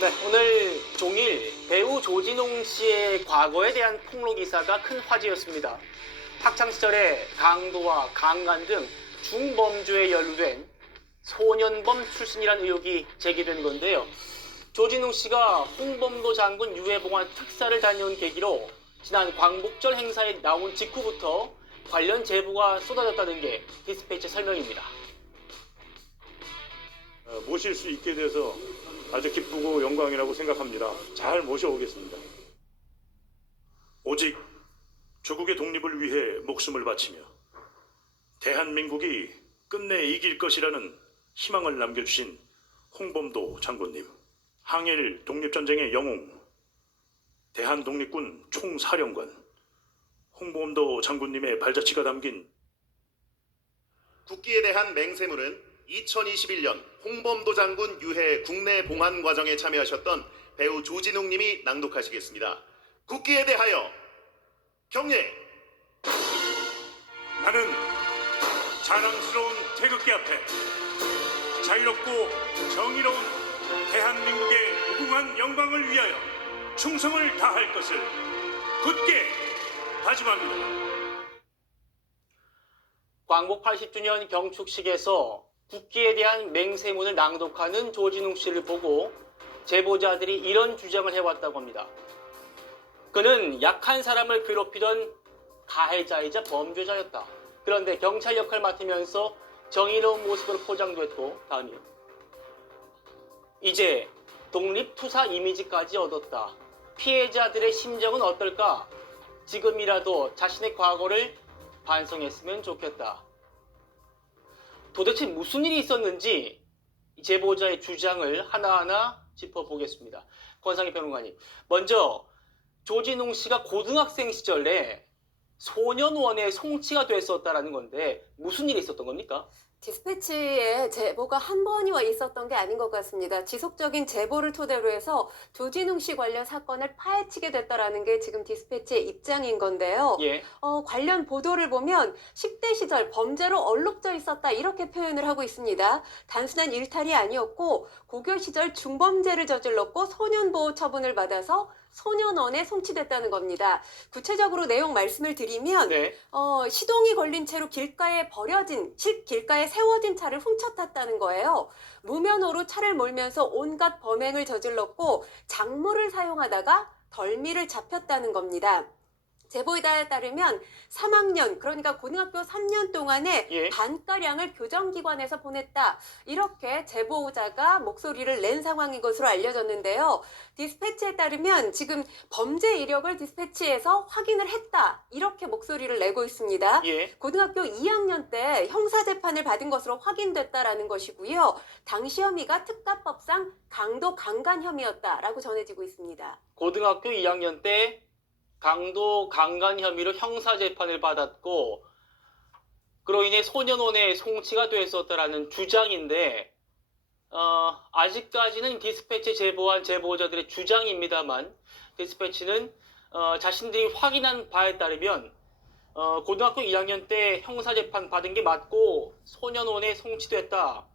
네, 오늘 종일 배우 조진웅 씨의 과거에 대한 폭로 기사가 큰 화제였습니다. 학창시절에 강도와 강간 등 중범죄에 연루된 소년범 출신이라는 의혹이 제기된 건데요. 조진웅 씨가 홍범도 장군 유해봉환 특사를 다녀온 계기로 지난 광복절 행사에 나온 직후부터 관련 제보가 쏟아졌다는 게 디스패치 설명입니다. 모실 수 있게 돼서 아주 기쁘고 영광이라고 생각합니다. 잘 모셔오겠습니다. 오직 조국의 독립을 위해 목숨을 바치며 대한민국이 끝내 이길 것이라는 희망을 남겨주신 홍범도 장군님, 항일 독립전쟁의 영웅, 대한독립군 총사령관 홍범도 장군님의 발자취가 담긴 국기에 대한 맹세물은 2021년 홍범도 장군 유해 국내 봉환 과정에 참여하셨던 배우 조진웅 님이 낭독하시겠습니다. 국기에 대하여 경례! 나는 자랑스러운 태극기 앞에 자유롭고 정의로운 대한민국의 무궁한 영광을 위하여 충성을 다할 것을 굳게 다짐합니다. 광복 80주년 경축식에서 국기에 대한 맹세문을 낭독하는 조진웅 씨를 보고 제보자들이 이런 주장을 해왔다고 합니다. 그는 약한 사람을 괴롭히던 가해자이자 범죄자였다. 그런데 경찰 역할을 맡으면서 정의로운 모습으로 포장도 했고, 다음이요. 이제 독립투사 이미지까지 얻었다. 피해자들의 심정은 어떨까? 지금이라도 자신의 과거를 반성했으면 좋겠다. 도대체 무슨 일이 있었는지 제보자의 주장을 하나하나 짚어보겠습니다. 권상희 평론가님, 먼저 조진웅 씨가 고등학생 시절에 소년원의 송치가 됐었다라는 건데 무슨 일이 있었던 겁니까? 디스패치에 제보가 한 번이와 있었던 게 아닌 것 같습니다. 지속적인 제보를 토대로 해서 조진웅 씨 관련 사건을 파헤치게 됐다라는 게 지금 디스패치의 입장인 건데요. 예. 관련 보도를 보면 10대 시절 범죄로 얼룩져 있었다 이렇게 표현을 하고 있습니다. 단순한 일탈이 아니었고 고교 시절 중범죄를 저질렀고 소년보호 처분을 받아서 소년원에 송치됐다는 겁니다. 구체적으로 내용 말씀을 드리면 네. 시동이 걸린 채로 길가에 길가에 세워진 차를 훔쳐 탔다는 거예요. 무면허로 차를 몰면서 온갖 범행을 저질렀고 작물을 사용하다가 덜미를 잡혔다는 겁니다. 제보에 따르면 3학년, 그러니까 고등학교 3년 동안에 예. 반가량을 교정기관에서 보냈다. 이렇게 제보자가 목소리를 낸 상황인 것으로 알려졌는데요. 디스패치에 따르면 지금 범죄 이력을 디스패치에서 확인을 했다. 이렇게 목소리를 내고 있습니다. 예. 고등학교 2학년 때 형사재판을 받은 것으로 확인됐다라는 것이고요. 당시 혐의가 특가법상 강도 강간 혐의였다라고 전해지고 있습니다. 고등학교 2학년 때 강도 강간 혐의로 형사재판을 받았고 그로 인해 소년원에 송치가 됐었다라는 주장인데 아직까지는 디스패치 제보한 제보자들의 주장입니다만 디스패치는 자신들이 확인한 바에 따르면 고등학교 2학년 때 형사재판 받은 게 맞고 소년원에 송치됐다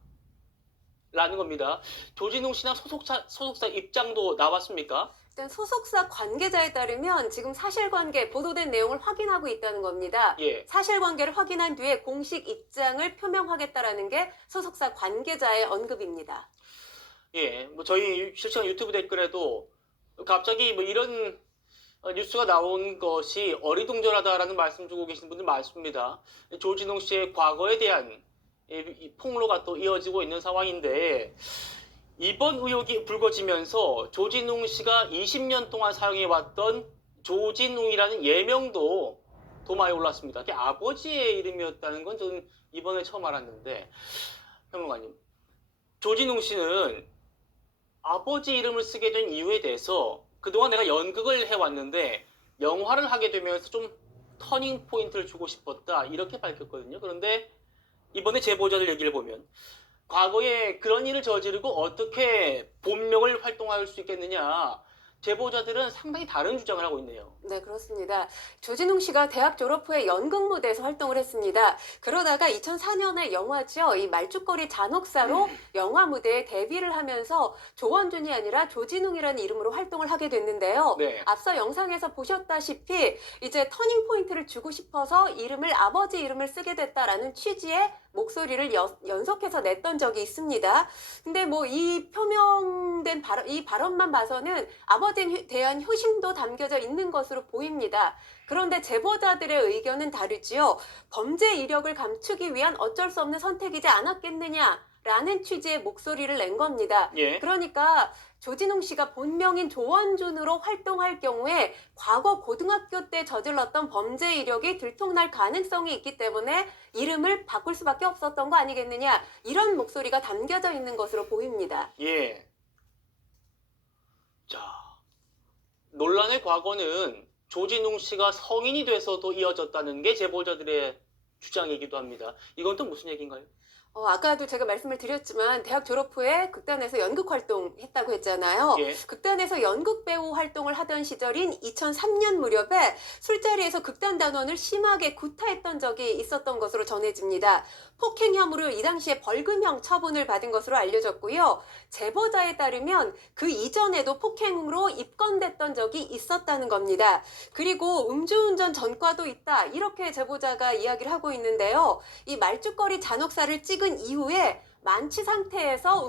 라는 겁니다. 조진웅 씨나 소속사 입장도 나왔습니까? 일단 소속사 관계자에 따르면 지금 사실관계 보도된 내용을 확인하고 있다는 겁니다. 예. 사실관계를 확인한 뒤에 공식 입장을 표명하겠다라는 게 소속사 관계자의 언급입니다. 예, 뭐 저희 실시간 유튜브 댓글에도 갑자기 뭐 이런 뉴스가 나온 것이 어리둥절하다라는 말씀 주고 계신 분들 많습니다. 조진웅 씨의 과거에 대한 이 폭로가 또 이어지고 있는 상황인데 이번 의혹이 불거지면서 조진웅 씨가 20년 동안 사용해왔던 조진웅이라는 예명도 도마에 올랐습니다. 그게 아버지의 이름이었다는 건 저는 이번에 처음 알았는데 평론가님, 조진웅 씨는 아버지 이름을 쓰게 된 이유에 대해서 그동안 내가 연극을 해왔는데 영화를 하게 되면서 좀 터닝 포인트를 주고 싶었다 이렇게 밝혔거든요. 그런데 이번에 제보자들 얘기를 보면 과거에 그런 일을 저지르고 어떻게 본명을 활동할 수 있겠느냐, 제보자들은 상당히 다른 주장을 하고 있네요. 네, 그렇습니다. 조진웅 씨가 대학 졸업 후에 연극 무대에서 활동을 했습니다. 그러다가 2004년에 영화죠. 이 말죽거리 잔혹사로 영화 무대에 데뷔를 하면서 조원준이 아니라 조진웅이라는 이름으로 활동을 하게 됐는데요. 네. 앞서 영상에서 보셨다시피 이제 터닝 포인트를 주고 싶어서 아버지 이름을 쓰게 됐다라는 취지의 목소리를 연속해서 냈던 적이 있습니다. 근데 뭐 이 표명된 이 발언만 봐서는 아버지에 대한 효심도 담겨져 있는 것으로 보입니다. 그런데 제보자들의 의견은 다르지요. 범죄 이력을 감추기 위한 어쩔 수 없는 선택이지 않았겠느냐라는 취지의 목소리를 낸 겁니다. 예. 그러니까 조진웅 씨가 본명인 조원준으로 활동할 경우에 과거 고등학교 때 저질렀던 범죄 이력이 들통날 가능성이 있기 때문에 이름을 바꿀 수밖에 없었던 거 아니겠느냐, 이런 목소리가 담겨져 있는 것으로 보입니다. 예. 자, 논란의 과거는 조진웅 씨가 성인이 돼서도 이어졌다는 게 제보자들의 주장이기도 합니다. 이건 또 무슨 얘기인가요? 아까도 제가 말씀을 드렸지만 대학 졸업 후에 극단에서 연극 활동했다고 했잖아요. 예. 극단에서 연극 배우 활동을 하던 시절인 2003년 무렵에 술자리에서 극단 단원을 심하게 구타했던 적이 있었던 것으로 전해집니다. 폭행 혐의로 이 당시에 벌금형 처분을 받은 것으로 알려졌고요. 제보자에 따르면 그 이전에도 폭행으로 입건됐던 적이 있었다는 겁니다. 그리고 음주운전 전과도 있다, 이렇게 제보자가 이야기를 하고 있는데요. 이 말죽거리 잔혹사를 찍은 이후에 만취 상태에서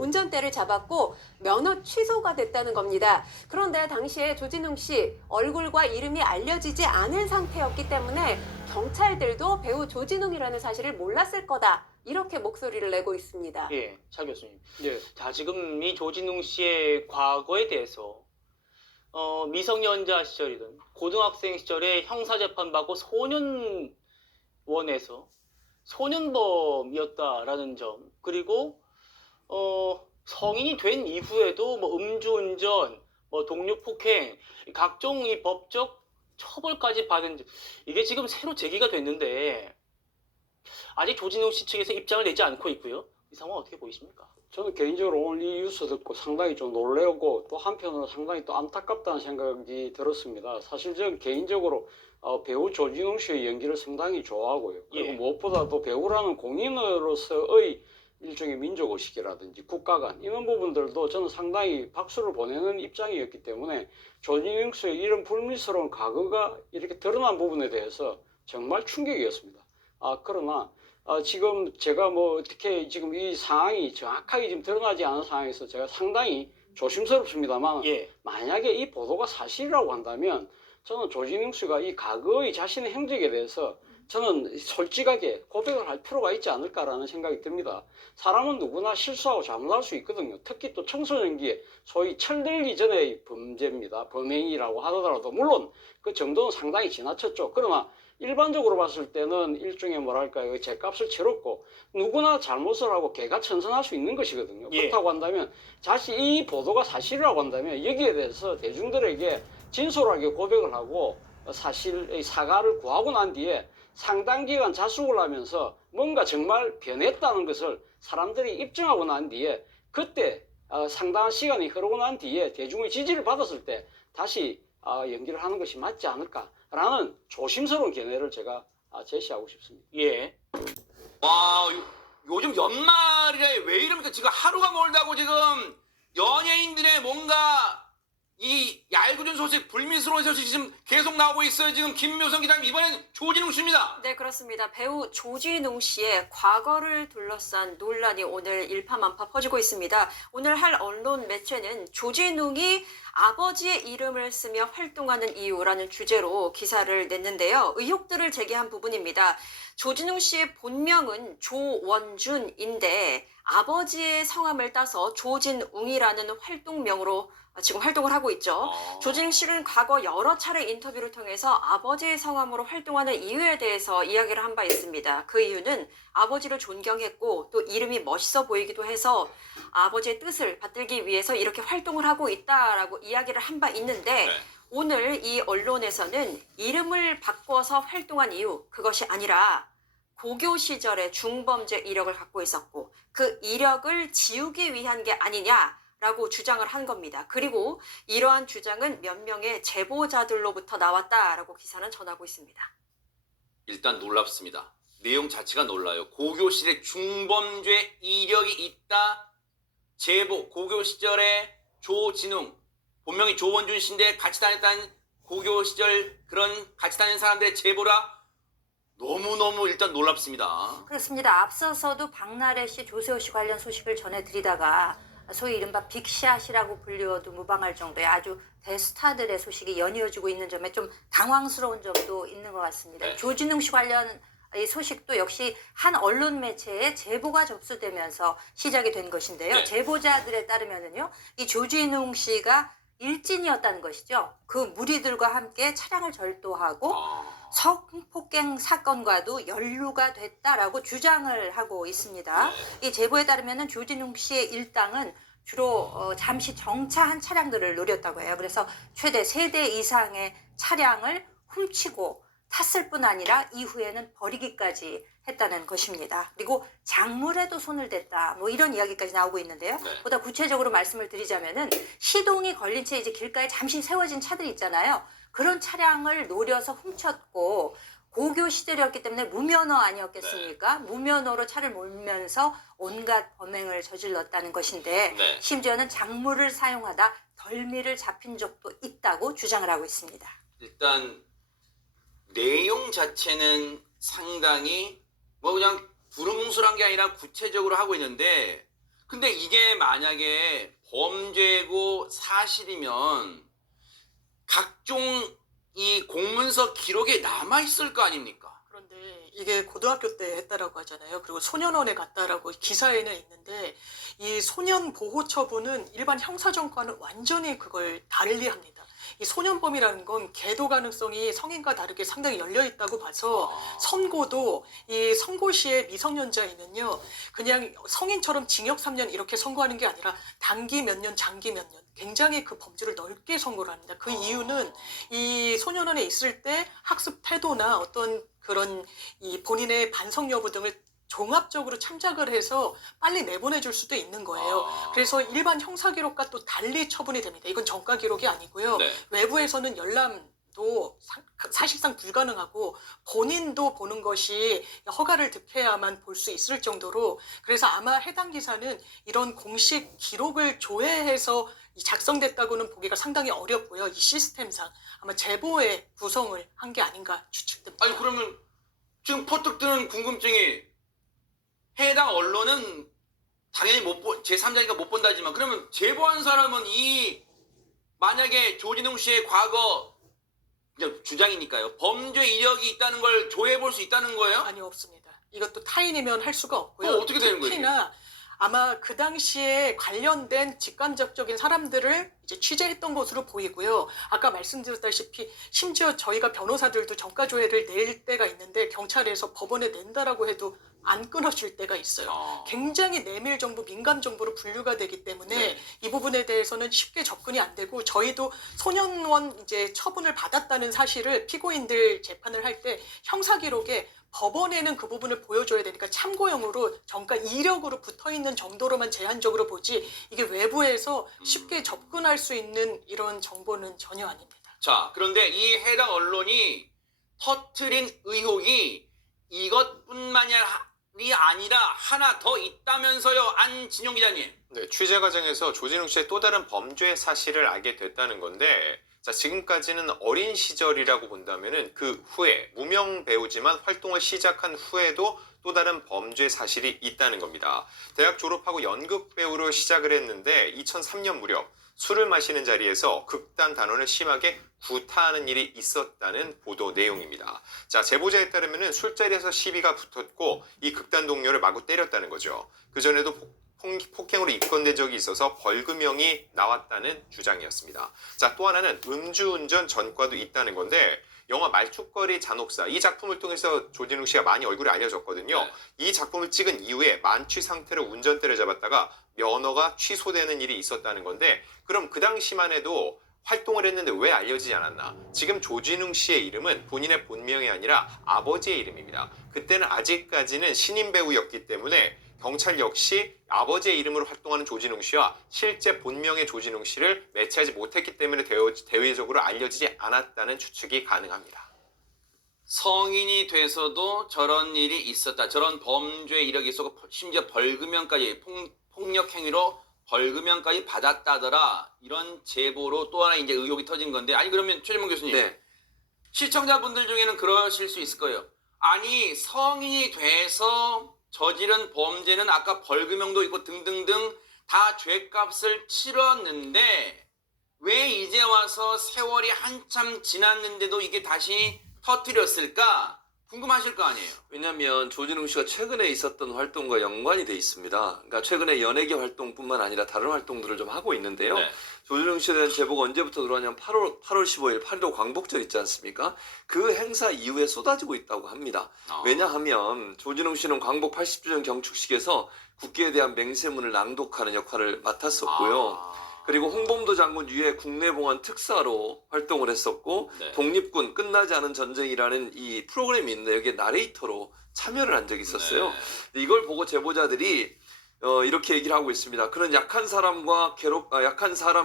운전대를 잡았고 면허 취소가 됐다는 겁니다. 그런데 당시에 조진웅 씨 얼굴과 이름이 알려지지 않은 상태였기 때문에 경찰들도 배우 조진웅이라는 사실을 몰랐을 거다, 이렇게 목소리를 내고 있습니다. 예, 차 교수님. 예, 자, 지금 이 조진웅 씨의 과거에 대해서 미성년자 시절이든 고등학생 시절에 형사재판받고 소년원에서 소년범이었다라는 점, 그리고 성인이 된 이후에도 뭐 음주운전, 뭐 동료폭행, 각종 이 법적 처벌까지 받은, 이게 지금 새로 제기가 됐는데 아직 조진웅 씨 측에서 입장을 내지 않고 있고요. 이 상황 어떻게 보이십니까? 저는 개인적으로 오늘 이 뉴스 듣고 상당히 좀 놀래고 또 한편으로 상당히 또 안타깝다는 생각이 들었습니다. 사실 저는 개인적으로 배우 조진웅 씨의 연기를 상당히 좋아하고요. 그리고 예. 무엇보다도 배우라는 공인으로서의 일종의 민족의식이라든지 국가관, 이런 부분들도 저는 상당히 박수를 보내는 입장이었기 때문에 조진웅 씨의 이런 불미스러운 과거가 이렇게 드러난 부분에 대해서 정말 충격이었습니다. 그러나 지금 제가 뭐 어떻게 지금 이 상황이 정확하게 지금 드러나지 않은 상황에서 제가 상당히 조심스럽습니다만, 예. 만약에 이 보도가 사실이라고 한다면 저는 조진웅 씨가 이 과거의 자신의 행적에 대해서 저는 솔직하게 고백을 할 필요가 있지 않을까라는 생각이 듭니다. 사람은 누구나 실수하고 잘못할 수 있거든요. 특히 또 청소년기에 소위 철들기 전의 범죄입니다. 범행이라고 하더라도 물론 그 정도는 상당히 지나쳤죠. 그러나 일반적으로 봤을 때는 일종의 뭐랄까요, 죗값을 치렀고 누구나 잘못을 하고 개가천선할 수 있는 것이거든요. 예. 그렇다고 한다면 이 보도가 사실이라고 한다면 여기에 대해서 대중들에게 진솔하게 고백을 하고 사실 사과를 구하고 난 뒤에 상당 기간 자숙을 하면서 뭔가 정말 변했다는 것을 사람들이 입증하고 난 뒤에, 그때 상당한 시간이 흐르고 난 뒤에 대중의 지지를 받았을 때 다시 연기를 하는 것이 맞지 않을까라는 조심스러운 견해를 제가 제시하고 싶습니다. 예. 와, 요즘 연말이라 왜 이럽니까? 지금 하루가 멀다고 지금 연예인들의 뭔가 이 얄궂은 소식, 불미스러운 소식 지금 계속 나오고 있어요. 지금 김묘성 기자님, 이번엔 조진웅 씨입니다. 네, 그렇습니다. 배우 조진웅 씨의 과거를 둘러싼 논란이 오늘 일파만파 퍼지고 있습니다. 오늘 할 언론 매체는 조진웅이 아버지의 이름을 쓰며 활동하는 이유라는 주제로 기사를 냈는데요. 의혹들을 제기한 부분입니다. 조진웅 씨의 본명은 조원준인데 아버지의 성함을 따서 조진웅이라는 활동명으로 지금 활동을 하고 있죠. 조진웅 씨는 과거 여러 차례 인터뷰를 통해서 아버지의 성함으로 활동하는 이유에 대해서 이야기를 한 바 있습니다. 그 이유는 아버지를 존경했고 또 이름이 멋있어 보이기도 해서 아버지의 뜻을 받들기 위해서 이렇게 활동을 하고 있다라고 이야기를 한 바 있는데, 네. 오늘 이 언론에서는 이름을 바꿔서 활동한 이유, 그것이 아니라 고교 시절에 중범죄 이력을 갖고 있었고 그 이력을 지우기 위한 게 아니냐 라고 주장을 한 겁니다. 그리고 이러한 주장은 몇 명의 제보자들로부터 나왔다라고 기사는 전하고 있습니다. 일단 놀랍습니다. 내용 자체가 놀라요. 고교 시절에 중범죄 이력이 있다. 제보, 고교 시절에 조진웅, 본명이 조원준 씨인데 같이 다녔다는 고교 시절 그런 같이 다니는 사람들의 제보라 너무너무 일단 놀랍습니다. 그렇습니다. 앞서서도 박나래 씨, 조세호 씨 관련 소식을 전해드리다가 소위 이른바 빅샷이라고 불리워도 무방할 정도의 아주 대스타들의 소식이 연이어지고 있는 점에 좀 당황스러운 점도 있는 것 같습니다. 네. 조진웅 씨 관련 이 소식도 역시 한 언론 매체에 제보가 접수되면서 시작이 된 것인데요. 네. 제보자들에 따르면은요, 이 조진웅 씨가 일진이었다는 것이죠. 그 무리들과 함께 차량을 절도하고 성폭행 사건과도 연루가 됐다라고 주장을 하고 있습니다. 이 제보에 따르면은 조진웅 씨의 일당은 주로 잠시 정차한 차량들을 노렸다고 해요. 그래서 최대 3대 이상의 차량을 훔치고 탔을 뿐 아니라 이후에는 버리기까지 했다는 것입니다. 그리고 작물에도 손을 댔다. 뭐 이런 이야기까지 나오고 있는데요. 네. 보다 구체적으로 말씀을 드리자면은 시동이 걸린 채 이제 길가에 잠시 세워진 차들이 있잖아요. 그런 차량을 노려서 훔쳤고 고교 시절이었기 때문에 무면허 아니었겠습니까? 무면허로 차를 몰면서 온갖 범행을 저질렀다는 것인데 네. 심지어는 작물을 사용하다 덜미를 잡힌 적도 있다고 주장을 하고 있습니다. 일단 내용 자체는 상당히 뭐 그냥 두루뭉술한 게 아니라 구체적으로 하고 있는데 근데 이게 만약에 범죄고 사실이면 각종 이 공문서 기록에 남아있을 거 아닙니까? 그런데 이게 고등학교 때 했다라고 하잖아요. 그리고 소년원에 갔다라고 기사에는 있는데 이 소년보호처분은 일반 형사정과는 완전히 그걸 달리합니다. 이 소년범이라는 건 계도 가능성이 성인과 다르게 상당히 열려 있다고 봐서 선고도 이 선고 시에 미성년자이면요 그냥 성인처럼 징역 3년 이렇게 선고하는 게 아니라 단기 몇 년, 장기 몇 년 굉장히 그 범주를 넓게 선고를 합니다. 그 이유는 이 소년원에 있을 때 학습 태도나 어떤 그런 이 본인의 반성 여부 등을 종합적으로 참작을 해서 빨리 내보내줄 수도 있는 거예요. 그래서 일반 형사기록과 또 달리 처분이 됩니다. 이건 전과 기록이 아니고요. 네. 외부에서는 열람도 사실상 불가능하고 본인도 보는 것이 허가를 득해야만 볼 수 있을 정도로 그래서 아마 해당 기사는 이런 공식 기록을 조회해서 작성됐다고는 보기가 상당히 어렵고요. 이 시스템상 아마 제보에 구성을 한 게 아닌가 추측됩니다. 아니 그러면 지금 퍼뜩 드는 궁금증이 해당 언론은 당연히 제3자니까 못 본다지만 그러면 제보한 사람은 이 만약에 조진웅 씨의 과거 그냥 주장이니까요. 범죄 이력이 있다는 걸 조회해 볼 수 있다는 거예요? 아니 없습니다. 이것도 타인이면 할 수가 없고요. 어떻게 되는 거예요? 특히나 아마 그 당시에 관련된 직간접적인 사람들을 이제 취재했던 것으로 보이고요. 아까 말씀드렸다시피 심지어 저희가 변호사들도 정가조회를 낼 때가 있는데 경찰에서 법원에 낸다라고 해도 안 끊어줄 때가 있어요. 굉장히 내밀 정보, 민감 정보로 분류가 되기 때문에 네. 이 부분에 대해서는 쉽게 접근이 안 되고 저희도 소년원 이제 처분을 받았다는 사실을 피고인들 재판을 할 때 형사 기록에 법원에는 그 부분을 보여줘야 되니까 참고용으로 정가 이력으로 붙어있는 정도로만 제한적으로 보지 이게 외부에서 쉽게 접근할 수 있는 이런 정보는 전혀 아닙니다. 자, 그런데 이 해당 언론이 터트린 의혹이 이것뿐만이 아니라 하나 더 있다면서요, 안진용 기자님. 네, 취재 과정에서 조진웅 씨의 또 다른 범죄 사실을 알게 됐다는 건데 자, 지금까지는 어린 시절이라고 본다면은 그 후에 무명 배우지만 활동을 시작한 후에도 또 다른 범죄 사실이 있다는 겁니다. 대학 졸업하고 연극 배우로 시작을 했는데 2003년 무렵 술을 마시는 자리에서 극단 단원을 심하게 구타하는 일이 있었다는 보도 내용입니다. 자, 제보자에 따르면은 술자리에서 시비가 붙었고 이 극단 동료를 마구 때렸다는 거죠. 그전에도 폭행으로 입건된 적이 있어서 벌금형이 나왔다는 주장이었습니다. 자, 또 하나는 음주운전 전과도 있다는 건데 영화 말죽거리 잔혹사 이 작품을 통해서 조진웅 씨가 많이 얼굴이 알려졌거든요. 네. 이 작품을 찍은 이후에 만취 상태로 운전대를 잡았다가 면허가 취소되는 일이 있었다는 건데 그럼 그 당시만 해도 활동을 했는데 왜 알려지지 않았나? 지금 조진웅 씨의 이름은 본인의 본명이 아니라 아버지의 이름입니다. 그때는 아직까지는 신인 배우였기 때문에 경찰 역시 아버지의 이름으로 활동하는 조진웅 씨와 실제 본명의 조진웅 씨를 매치하지 못했기 때문에 대외적으로 알려지지 않았다는 추측이 가능합니다. 성인이 돼서도 저런 일이 있었다. 저런 범죄 이력이 있었고 심지어 벌금형까지 폭력 행위로 벌금형까지 받았다더라. 이런 제보로 또 하나 이제 의혹이 터진 건데 아니 그러면 최재문 교수님 네. 시청자분들 중에는 그러실 수 있을 거예요. 아니 성인이 돼서 저지른 범죄는 아까 벌금형도 있고 등등등 다 죄값을 치렀는데 왜 이제 와서 세월이 한참 지났는데도 이게 다시 터뜨렸을까? 궁금하실 거 아니에요. 왜냐하면 조진웅 씨가 최근에 있었던 활동과 연관이 돼 있습니다. 그러니까 최근에 연예계 활동뿐만 아니라 다른 활동들을 좀 하고 있는데요. 네. 조진웅 씨에 대한 제보가 언제부터 들어왔냐면 8월 15일 8.15 광복절 있지 않습니까? 그 행사 이후에 쏟아지고 있다고 합니다. 왜냐하면 조진웅 씨는 광복 80주년 경축식에서 국기에 대한 맹세문을 낭독하는 역할을 맡았었고요. 그리고 홍범도 장군 유해 국내봉안 특사로 활동을 했었고 네. 독립군 끝나지 않은 전쟁이라는 이 프로그램이 있는데 여기에 나레이터로 참여를 한 적이 있었어요. 네. 이걸 보고 제보자들이 이렇게 얘기를 하고 있습니다. 그런 약한 사람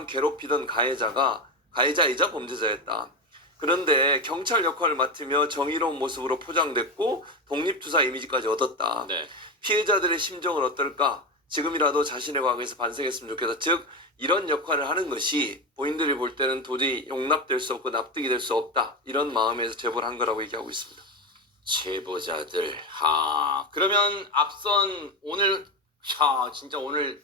괴롭히던 가해자이자 범죄자였다. 그런데 경찰 역할을 맡으며 정의로운 모습으로 포장됐고 독립투사 이미지까지 얻었다. 네. 피해자들의 심정은 어떨까? 지금이라도 자신의 과거에서 반성했으면 좋겠다. 즉 이런 역할을 하는 것이 본인들이 볼 때는 도저히 용납될 수 없고 납득이 될 수 없다. 이런 마음에서 제보를 한 거라고 얘기하고 있습니다. 제보자들. 그러면 앞선 오늘 진짜 오늘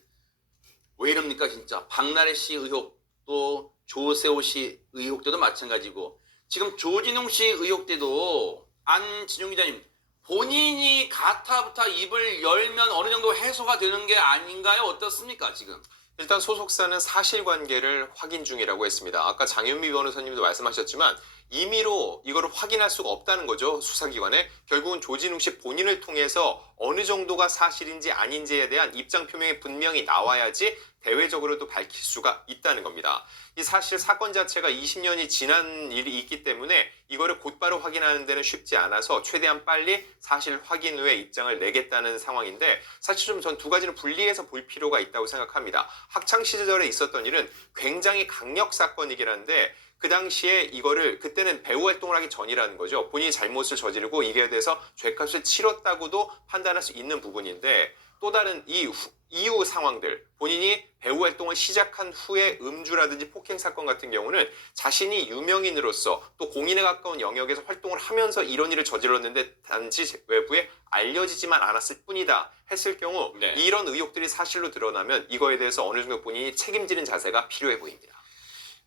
왜 이럽니까 진짜. 박나래 씨 의혹 또 조세호 씨 의혹 때도 마찬가지고 지금 조진웅 씨 의혹 때도 안진용 기자님 본인이 가타부타 입을 열면 어느 정도 해소가 되는 게 아닌가요? 어떻습니까 지금? 일단 소속사는 사실관계를 확인 중이라고 했습니다. 아까 장현미 변호사님도 말씀하셨지만 임의로 이거를 확인할 수가 없다는 거죠. 수사기관에. 결국은 조진웅 씨 본인을 통해서 어느 정도가 사실인지 아닌지에 대한 입장 표명이 분명히 나와야지 대외적으로도 밝힐 수가 있다는 겁니다. 이 사실 사건 자체가 20년이 지난 일이 있기 때문에 이거를 곧바로 확인하는 데는 쉽지 않아서 최대한 빨리 사실 확인 후에 입장을 내겠다는 상황인데 사실 좀 전 두 가지는 분리해서 볼 필요가 있다고 생각합니다. 학창 시절에 있었던 일은 굉장히 강력 사건이긴 한데 그 당시에 이거를 그때는 배우 활동을 하기 전이라는 거죠. 본인이 잘못을 저지르고 이게 대해서 죄값을 치렀다고도 판단할 수 있는 부분인데 또 다른 이후 상황들 본인이 배우 활동을 시작한 후에 음주라든지 폭행 사건 같은 경우는 자신이 유명인으로서 또 공인에 가까운 영역에서 활동을 하면서 이런 일을 저질렀는데 단지 외부에 알려지지만 않았을 뿐이다 했을 경우 네. 이런 의혹들이 사실로 드러나면 이거에 대해서 어느 정도 본인이 책임지는 자세가 필요해 보입니다.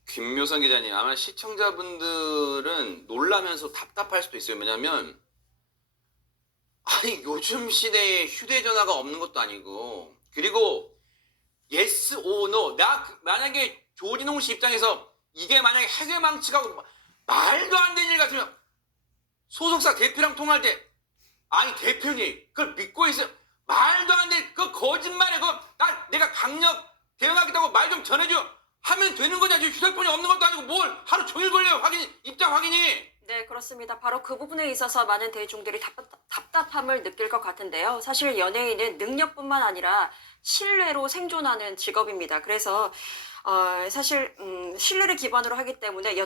김묘선 기자님, 아마 시청자분들은 놀라면서 답답할 수도 있어요. 왜냐면 아니 요즘 시대에 휴대전화가 없는 것도 아니고 그리고 yes or no 만약에 조진웅 씨 입장에서 이게 만약에 해괴망측하고 말도 안 되는 일 같으면 소속사 대표랑 통화할 때 아니 대표님 그걸 믿고 있어요. 말도 안 돼. 그 거짓말에 내가 강력 대응하겠다고 말 좀 전해줘. 하면 되는 거냐. 지금 휴대폰이 없는 것도 아니고 뭘 하루 종일 걸려요. 입장 확인이. 네, 그렇습니다. 바로 그 부분에 있어서 많은 대중들이 답답함을 느낄 것 같은데요. 사실 연예인은 능력뿐만 아니라 신뢰로 생존하는 직업입니다. 그래서 사실 신뢰를 기반으로 하기 때문에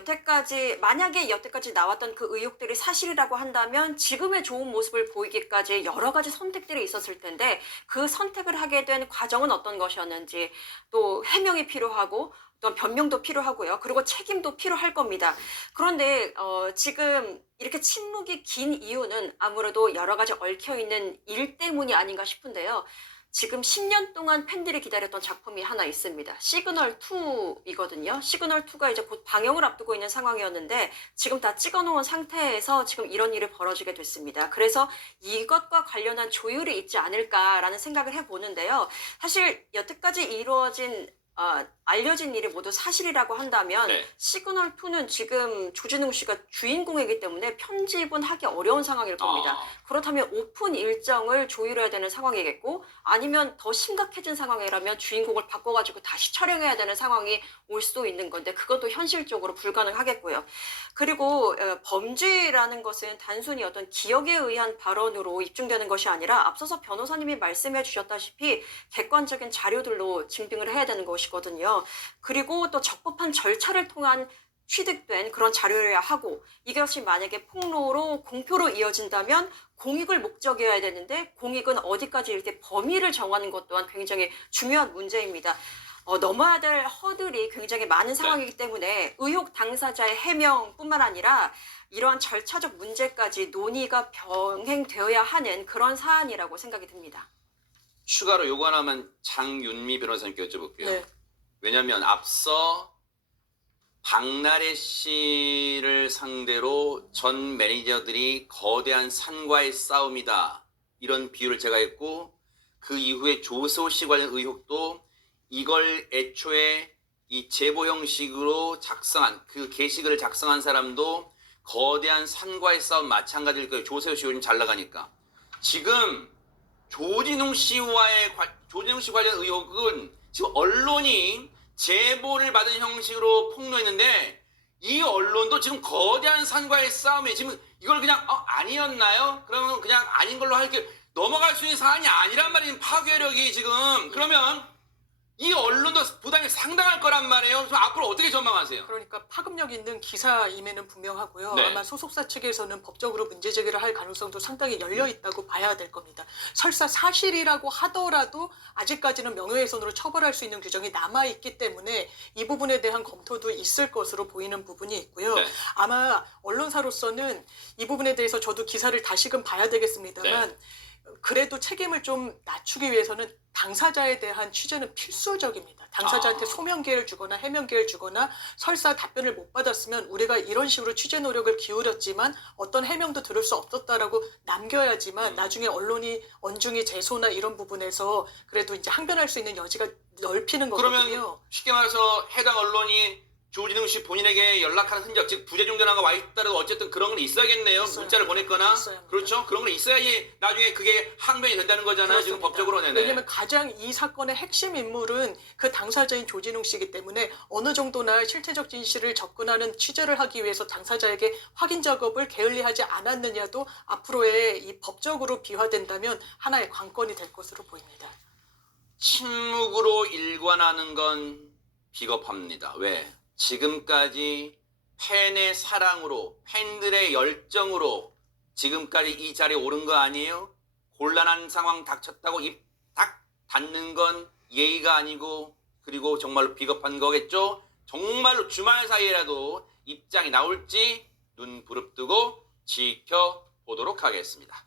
만약에 여태까지 나왔던 그 의혹들이 사실이라고 한다면 지금의 좋은 모습을 보이기까지 여러 가지 선택들이 있었을 텐데 그 선택을 하게 된 과정은 어떤 것이었는지 또 해명이 필요하고 또 변명도 필요하고요. 그리고 책임도 필요할 겁니다. 그런데 지금 이렇게 침묵이 긴 이유는 아무래도 여러 가지 얽혀있는 일 때문이 아닌가 싶은데요. 지금 10년 동안 팬들이 기다렸던 작품이 하나 있습니다. 시그널2이거든요. 시그널2가 이제 곧 방영을 앞두고 있는 상황이었는데 지금 다 찍어놓은 상태에서 지금 이런 일이 벌어지게 됐습니다. 그래서 이것과 관련한 조율이 있지 않을까라는 생각을 해보는데요. 사실 여태까지 이루어진 알려진 일이 모두 사실이라고 한다면 네. 시그널2는 지금 조진웅 씨가 주인공이기 때문에 편집은 하기 어려운 상황일 겁니다. 그렇다면 오픈 일정을 조율해야 되는 상황이겠고 아니면 더 심각해진 상황이라면 주인공을 바꿔가지고 다시 촬영해야 되는 상황이 올 수도 있는 건데 그것도 현실적으로 불가능하겠고요. 그리고 범죄라는 것은 단순히 어떤 기억에 의한 발언으로 입증되는 것이 아니라 앞서서 변호사님이 말씀해 주셨다시피 객관적인 자료들로 증빙을 해야 되는 것이거든요. 그리고 또 적법한 절차를 통한 취득된 그런 자료여야 하고 이것이 만약에 폭로로 공표로 이어진다면 공익을 목적이어야 되는데 공익은 어디까지 이렇게 범위를 정하는 것 또한 굉장히 중요한 문제입니다. 넘어야 될 허들이 굉장히 많은 상황이기 때문에 의혹 당사자의 해명뿐만 아니라 이러한 절차적 문제까지 논의가 병행되어야 하는 그런 사안이라고 생각이 듭니다. 추가로 요거 하나만 장윤미 변호사님께 여쭤볼게요. 네. 왜냐하면 앞서 박나래 씨를 상대로 전 매니저들이 거대한 산과의 싸움이다. 이런 비유를 제가 했고 그 이후에 조세호 씨 관련 의혹도 이걸 애초에 이 제보 형식으로 작성한 그 게시글을 작성한 사람도 거대한 산과의 싸움 마찬가지일 거예요. 조세호 씨 요즘 잘 나가니까. 지금 조진웅 씨 관련 의혹은 지금 언론이 제보를 받은 형식으로 폭로했는데 이 언론도 지금 거대한 산과의 싸움에 지금 이걸 그냥 아니었나요? 그러면 그냥 아닌 걸로 할게 넘어갈 수 있는 사안이 아니란 말이에요. 파괴력이 지금. 그러면 이 언론도 부담이 상당할 거란 말이에요. 그럼 앞으로 어떻게 전망하세요? 그러니까 파급력 있는 기사임에는 분명하고요. 네. 아마 소속사 측에서는 법적으로 문제 제기를 할 가능성도 상당히 열려 있다고 봐야 될 겁니다. 설사 사실이라고 하더라도 아직까지는 명예훼손으로 처벌할 수 있는 규정이 남아 있기 때문에 이 부분에 대한 검토도 있을 것으로 보이는 부분이 있고요. 네. 아마 언론사로서는 이 부분에 대해서 저도 기사를 다시금 봐야 되겠습니다만 네. 그래도 책임을 좀 낮추기 위해서는 당사자에 대한 취재는 필수적입니다. 당사자한테 소명 기회를 주거나 해명 기회를 주거나 설사 답변을 못 받았으면 우리가 이런 식으로 취재 노력을 기울였지만 어떤 해명도 들을 수 없었다라고 남겨야지만 나중에 언론이 언중이 제소나 이런 부분에서 그래도 이제 항변할 수 있는 여지가 넓히는 거거든요. 그러면 쉽게 말해서 해당 언론이 조진웅 씨 본인에게 연락하는 흔적, 즉 부재중 전화가 와 있다라도 어쨌든 그런 건 있어야겠네요. 있어야 문자를 보냈거나. 있어야 합니다. 그렇죠. 그런 건 있어야지 나중에 그게 항변이 된다는 거잖아요. 지금 그렇습니다. 법적으로는. 왜냐하면 가장 이 사건의 핵심 인물은 그 당사자인 조진웅 씨이기 때문에 어느 정도나 실체적 진실을 접근하는 취재를 하기 위해서 당사자에게 확인 작업을 게을리하지 않았느냐도 앞으로의 이 법적으로 비화된다면 하나의 관건이 될 것으로 보입니다. 침묵으로 일관하는 건 비겁합니다. 왜? 지금까지 팬의 사랑으로, 팬들의 열정으로 지금까지 이 자리에 오른 거 아니에요? 곤란한 상황 닥쳤다고 입 딱 닫는 건 예의가 아니고 그리고 정말로 비겁한 거겠죠? 정말로 주말 사이에라도 입장이 나올지 눈 부릅뜨고 지켜보도록 하겠습니다.